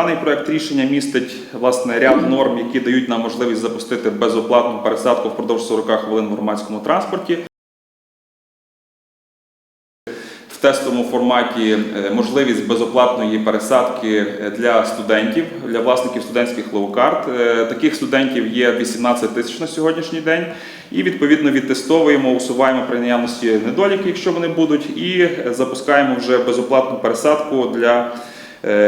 Даний проект рішення містить власне ряд норм, які дають нам можливість запустити безоплатну пересадку впродовж 40 хвилин в громадському транспорті. В тестовому форматі е, можливість безоплатної пересадки е, для студентів, для власників студентських лоукарт. Е, Таких студентів є 18 тисяч на сьогоднішній день. І відповідно відтестовуємо, усуваємо при наявності недоліки, якщо вони будуть, і запускаємо вже безоплатну пересадку для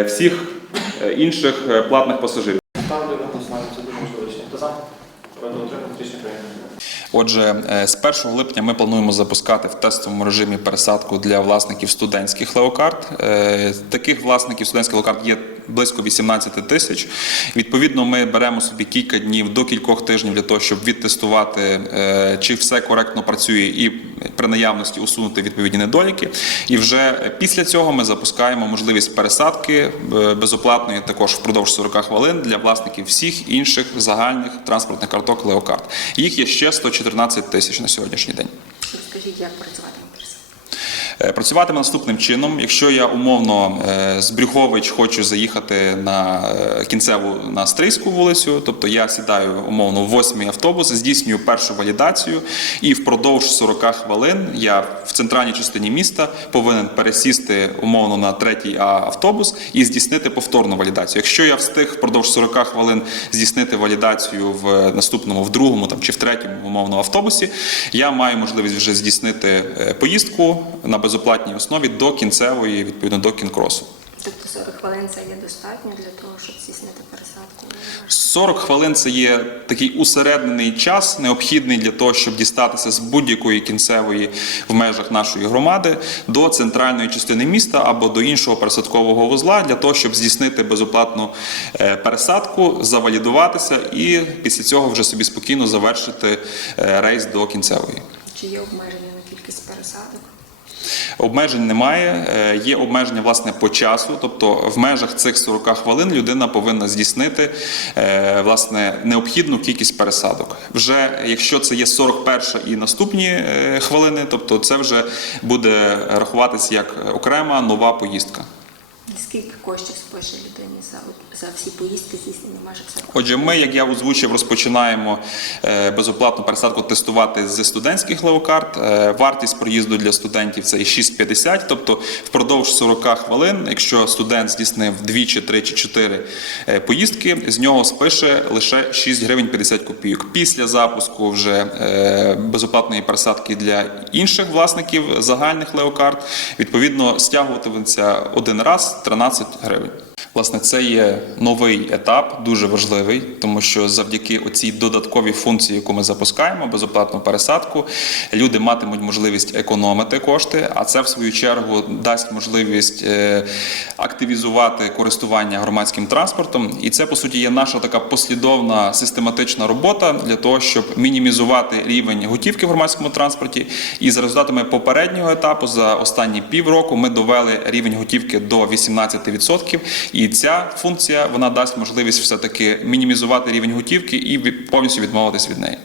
всіх інших е, платних пасажирів. Ставлю на голосування, це дуже важливо рішення. Хто за? Проти утримання рішення прийнято. Отже, е, з 1 липня ми плануємо запускати в тестовому режимі пересадку для власників студентських леокарт. Е, Таких власників студентських леокарт є близько 18 тисяч. Відповідно, ми беремо собі кілька днів до кількох тижнів для того, щоб відтестувати, е, чи все коректно працює, і при наявності усунути відповідні недоліки. І вже після цього ми запускаємо можливість пересадки е, безоплатної також впродовж 40 хвилин для власників всіх інших загальних транспортних карток леокарт. Їх є ще 114 тисяч на сьогоднішній день. Скажіть, як? Е, Працюватиме наступним чином. Якщо я умовно е, з Брюхович хочу заїхати на е, кінцеву на Стрийську вулицю, тобто я сідаю умовно в восьмий автобус, здійснюю першу валідацію, і впродовж 40 хвилин я в центральній частині міста повинен пересісти умовно на третій А автобус і здійснити повторну валідацію. Якщо я встиг впродовж 40 хвилин здійснити валідацію в наступному, в другому там чи в третьому умовно автобусі, я маю можливість вже здійснити е, поїздку на безоплатній основі до кінцевої, відповідно до кінкросу. Тобто 40 хвилин це є достатньо для того, щоб здійснити пересадку? 40 хвилин це є такий усереднений час, необхідний для того, щоб дістатися з будь-якої кінцевої в межах нашої громади до центральної частини міста або до іншого пересадкового вузла, для того, щоб здійснити безоплатну е, пересадку, завалідуватися і після цього вже собі спокійно завершити е, рейс до кінцевої. Чи є обмеження на кількість пересадок? Обмежень немає, е, є обмеження власне по часу, тобто в межах цих 40 хвилин людина повинна здійснити е, власне необхідну кількість пересадок. Вже якщо це є 41 і наступні е, хвилини, тобто це вже буде рахуватися як окрема нова поїздка. Скільки коштів спише людині за, за всі поїздки здійснені в межах 40 Отже, ми, як я озвучив, розпочинаємо е, безоплатну пересадку тестувати з студентських леокарт. Е, Вартість проїзду для студентів це і 6,50, тобто впродовж 40 хвилин, якщо студент здійснив 2 чи 3 чи 4 е, поїздки, з нього спише лише 6 гривень 50 копійок. Після запуску вже безоплатної пересадки для інших власників загальних леокарт, відповідно, стягуватиметься один раз 13 гривень. Власне, це є новий етап, дуже важливий, тому що завдяки оцій додатковій функції, яку ми запускаємо, безоплатну пересадку, люди матимуть можливість економити кошти, а це в свою чергу дасть можливість е, активізувати користування громадським транспортом. І це по суті є наша така послідовна систематична робота для того, щоб мінімізувати рівень готівки в громадському транспорті. І за результатами попереднього етапу за останні півроку ми довели рівень готівки до 18%. І ця функція вона дасть можливість все таки мінімізувати рівень готівки і повністю відмовитись від неї.